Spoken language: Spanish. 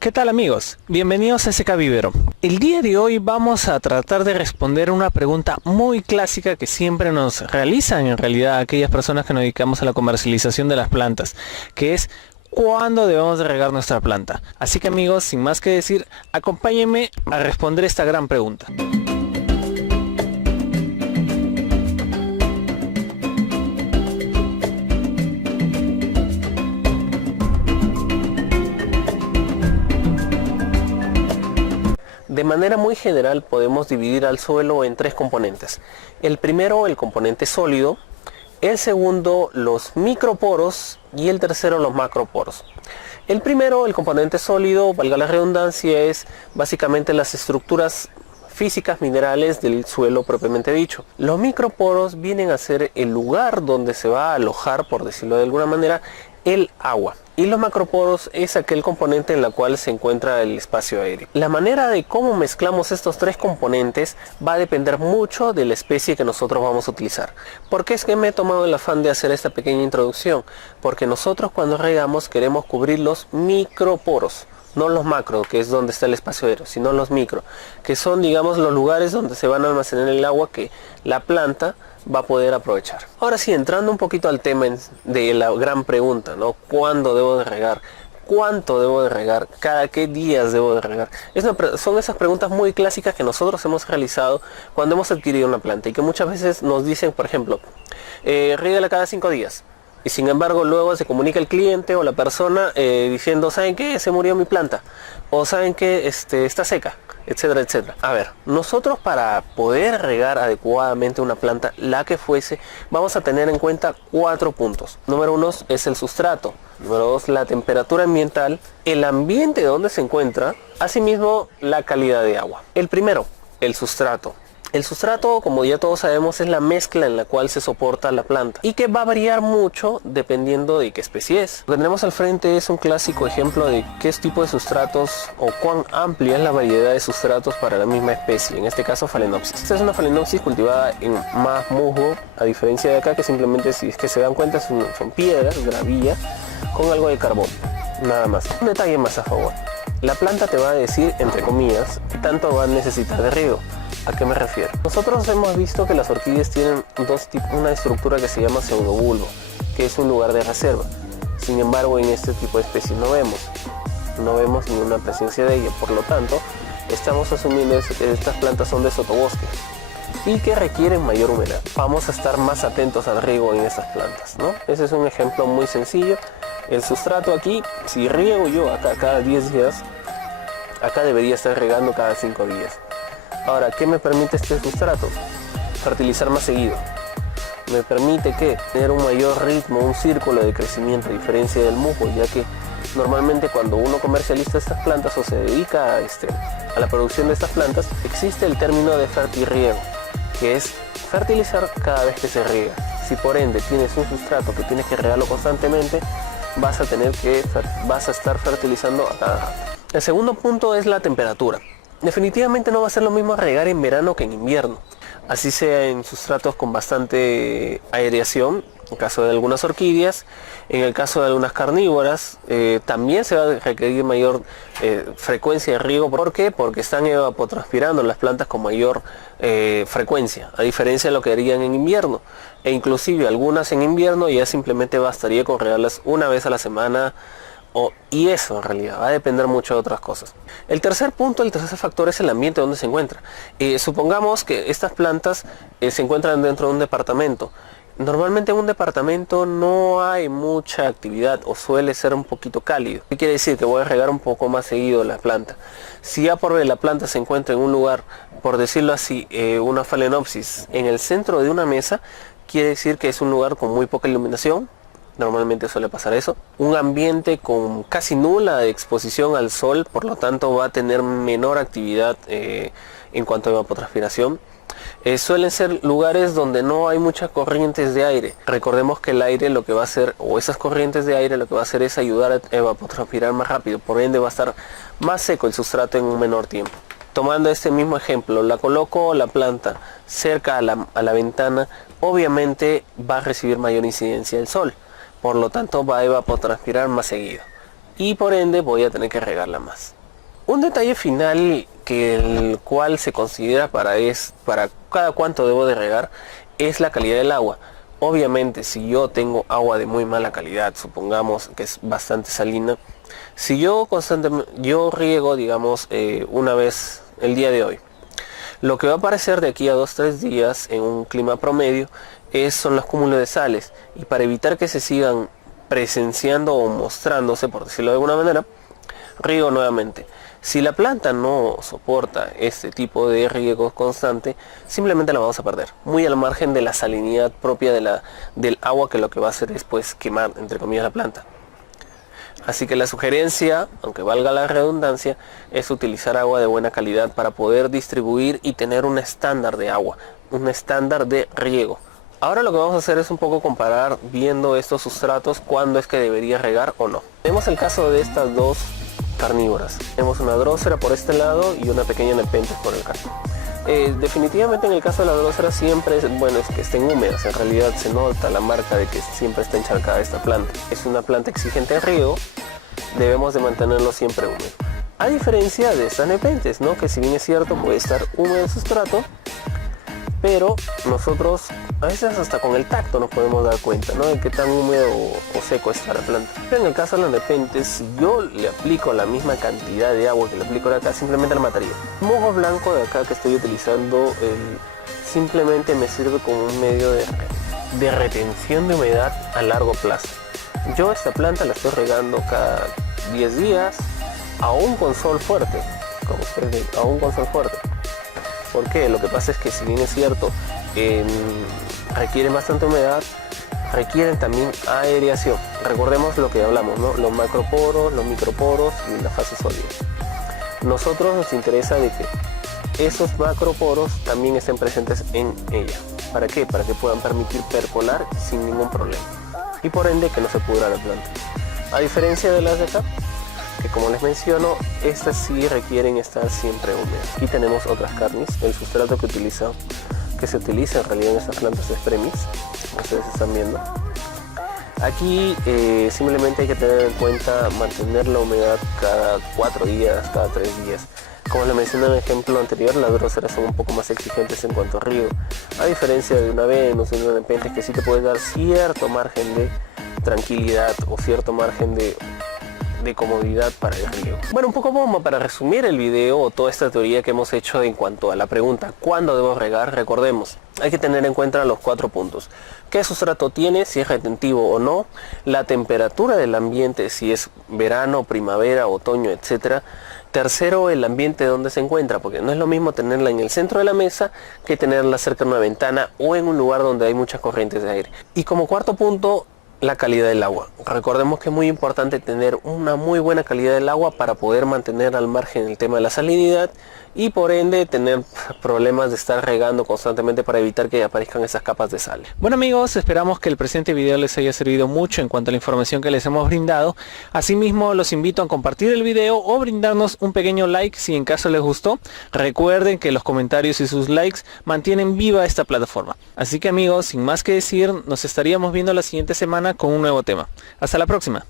¿Qué tal amigos? Bienvenidos a SK Vivero. El día de hoy vamos a tratar de responder una pregunta muy clásica que siempre nos realizan en realidad aquellas personas que nos dedicamos a la comercialización de las plantas, que es ¿cuándo debemos de regar nuestra planta? Así que amigos, sin más que decir, acompáñenme a responder esta gran pregunta. De manera muy general podemos dividir al suelo en tres componentes. El primero, el componente sólido, el segundo, los microporos y el tercero, los macroporos. El primero, el componente sólido, valga la redundancia, es básicamente las estructuras físicas minerales del suelo propiamente dicho. Los microporos vienen a ser el lugar donde se va a alojar, por decirlo de alguna manera, el agua. Y los macroporos es aquel componente en la cual se encuentra el espacio aéreo. La manera de cómo mezclamos estos tres componentes va a depender mucho de la especie que nosotros vamos a utilizar. ¿Por qué es que me he tomado el afán de hacer esta pequeña introducción? Porque nosotros cuando regamos queremos cubrir los microporos. No los macro, que es donde está el espacio aéreo, sino los micro, que son, digamos, los lugares donde se van a almacenar el agua que la planta va a poder aprovechar. Ahora sí, entrando un poquito al tema de la gran pregunta, ¿no? ¿Cuándo debo de regar? ¿Cuánto debo de regar? ¿Cada qué días debo de regar? Son esas preguntas muy clásicas que nosotros hemos realizado cuando hemos adquirido una planta y que muchas veces nos dicen, por ejemplo, rígala cada 5 días. Y sin embargo luego se comunica el cliente o la persona diciendo, ¿saben qué? Se murió mi planta. O ¿saben qué? Está seca, etcétera, etcétera. A ver, nosotros para poder regar adecuadamente una planta, la que fuese, vamos a tener en cuenta 4 puntos. Número 1 es el sustrato. Número 2, la temperatura ambiental, el ambiente donde se encuentra, asimismo la calidad de agua. El primero, el sustrato. El sustrato, como ya todos sabemos, es la mezcla en la cual se soporta la planta y que va a variar mucho dependiendo de qué especie es. Lo que tenemos al frente es un clásico ejemplo de qué tipo de sustratos o cuán amplia es la variedad de sustratos para la misma especie, en este caso Phalaenopsis. Esta es una Phalaenopsis cultivada en más musgo, a diferencia de acá que simplemente, si es que se dan cuenta, son piedras, gravilla, con algo de carbón, nada más. Un detalle más a favor. La planta te va a decir, entre comillas, qué tanto va a necesitar de riego. ¿A qué me refiero? Nosotros hemos visto que las orquídeas tienen una estructura que se llama pseudobulbo, que es un lugar de reserva. Sin embargo, en este tipo de especies no vemos ninguna presencia de ella. Por lo tanto, estamos asumiendo que estas plantas son de sotobosque y que requieren mayor humedad. Vamos a estar más atentos al riego en estas plantas, ¿no? Ese es un ejemplo muy sencillo. El sustrato aquí, si riego yo acá cada 10 días, acá debería estar regando cada 5 días. Ahora, ¿qué me permite este sustrato? Fertilizar más seguido. Me permite que tener un mayor ritmo, un círculo de crecimiento, a diferencia del musgo, ya que normalmente cuando uno comercializa estas plantas o se dedica a la producción de estas plantas, existe el término de fertirriego, que es fertilizar cada vez que se riega. Si por ende tienes un sustrato que tienes que regarlo constantemente, vas a estar fertilizando a cada rato. El segundo punto es la temperatura. Definitivamente no va a ser lo mismo regar en verano que en invierno. Así sea en sustratos con bastante aireación, en el caso de algunas orquídeas, en el caso de algunas carnívoras, también se va a requerir mayor frecuencia de riego. ¿Por qué? Porque están evapotranspirando las plantas con mayor frecuencia, a diferencia de lo que harían en invierno. E inclusive algunas en invierno ya simplemente bastaría con regarlas una vez a la semana, y eso en realidad va a depender mucho de otras cosas. El tercer factor es el ambiente donde se encuentra. Supongamos que estas plantas se encuentran dentro de un departamento. Normalmente en un departamento no hay mucha actividad o suele ser un poquito cálido. ¿Qué quiere decir? Que voy a regar un poco más seguido la planta. Si ya por ver la planta se encuentra en un lugar, por decirlo así, una Phalaenopsis en el centro de una mesa, quiere decir que es un lugar con muy poca iluminación. Normalmente suele pasar eso. Un ambiente con casi nula exposición al sol, por lo tanto va a tener menor actividad en cuanto a evapotranspiración. Suelen ser lugares donde no hay muchas corrientes de aire. Recordemos que el aire lo que va a hacer, o esas corrientes de aire lo que va a hacer es ayudar a evapotranspirar más rápido. Por ende va a estar más seco el sustrato en un menor tiempo. Tomando este mismo ejemplo, la coloco la planta cerca a la ventana, obviamente va a recibir mayor incidencia del sol. Por lo tanto va a evapotranspirar más seguido. y por ende voy a tener que regarla más. Un detalle final que el cual se considera para cada cuánto debo de regar es la calidad del agua. Obviamente si yo tengo agua de muy mala calidad, supongamos que es bastante salina, si yo riego digamos una vez el día de hoy, lo que va a aparecer de aquí a 2-3 días en un clima promedio son los cúmulos de sales, y para evitar que se sigan presenciando o mostrándose, por decirlo de alguna manera, riego nuevamente. Si la planta no soporta este tipo de riego constante, simplemente la vamos a perder, muy al margen de la salinidad propia del agua, que lo que va a hacer es pues quemar, entre comillas, la planta. Así que la sugerencia, aunque valga la redundancia, es utilizar agua de buena calidad para poder distribuir y tener un estándar de agua, un estándar de riego. Ahora lo que vamos a hacer es un poco comparar, viendo estos sustratos, cuándo es que debería regar o no. Tenemos el caso de estas dos carnívoras. Tenemos una Drosera por este lado y una pequeña Nepenthes por el caso. Definitivamente en el caso de la Drosera siempre es bueno es que estén húmedas. En realidad se nota la marca de que siempre está encharcada esta planta. Es una planta exigente de riego, debemos de mantenerlo siempre húmedo. A diferencia de esta Nepenthes, ¿no? Que si bien es cierto puede estar húmedo el sustrato, pero nosotros a veces hasta con el tacto nos podemos dar cuenta, ¿no? De qué tan húmedo o seco está la planta. Pero en el caso de la Nepenthes, si yo le aplico la misma cantidad de agua que le aplico de acá, simplemente la mataría. El mojo blanco de acá que estoy utilizando simplemente me sirve como un medio de retención de humedad a largo plazo. Yo esta planta la estoy regando cada 10 días, aún con sol fuerte, como ustedes ven, aún con sol fuerte. ¿Por qué? Lo que pasa es que si bien es cierto, requieren bastante humedad, requieren también aireación. Recordemos lo que hablamos, ¿no? Los macroporos, los microporos y la fase sólida. Nosotros nos interesa de que esos macroporos también estén presentes en ella. ¿Para qué? Para que puedan permitir percolar sin ningún problema. Y por ende que no se pudra la planta. A diferencia de las de acá, que como les menciono, estas sí requieren estar siempre húmedas. Aquí tenemos otras carnes. El sustrato que se utiliza en realidad en estas plantas es premix, como ustedes están viendo. Aquí simplemente hay que tener en cuenta mantener la humedad cada 4 días, cada 3 días. Como les mencioné en el ejemplo anterior, las Droseras son un poco más exigentes en cuanto a riego, a diferencia de una Venus o de una Nepenthes, que sí te puede dar cierto margen de tranquilidad o cierto margen de comodidad para el riego. Bueno, un poco como para resumir el video o toda esta teoría que hemos hecho en cuanto a la pregunta ¿cuándo debo regar? Recordemos, hay que tener en cuenta los 4 puntos. ¿Qué sustrato tiene? Si es retentivo o no. La temperatura del ambiente, si es verano, primavera, otoño, etcétera. Tercero, el ambiente donde se encuentra, porque no es lo mismo tenerla en el centro de la mesa que tenerla cerca de una ventana o en un lugar donde hay muchas corrientes de aire. Y como cuarto punto, la calidad del agua. Recordemos que es muy importante tener una muy buena calidad del agua para poder mantener al margen el tema de la salinidad y por ende tener problemas de estar regando constantemente para evitar que aparezcan esas capas de sal. Bueno amigos, esperamos que el presente video les haya servido mucho en cuanto a la información que les hemos brindado. Asimismo los invito a compartir el video o brindarnos un pequeño like si en caso les gustó. Recuerden que los comentarios y sus likes mantienen viva esta plataforma. Así que amigos, sin más que decir, nos estaríamos viendo la siguiente semana con un nuevo tema. Hasta la próxima.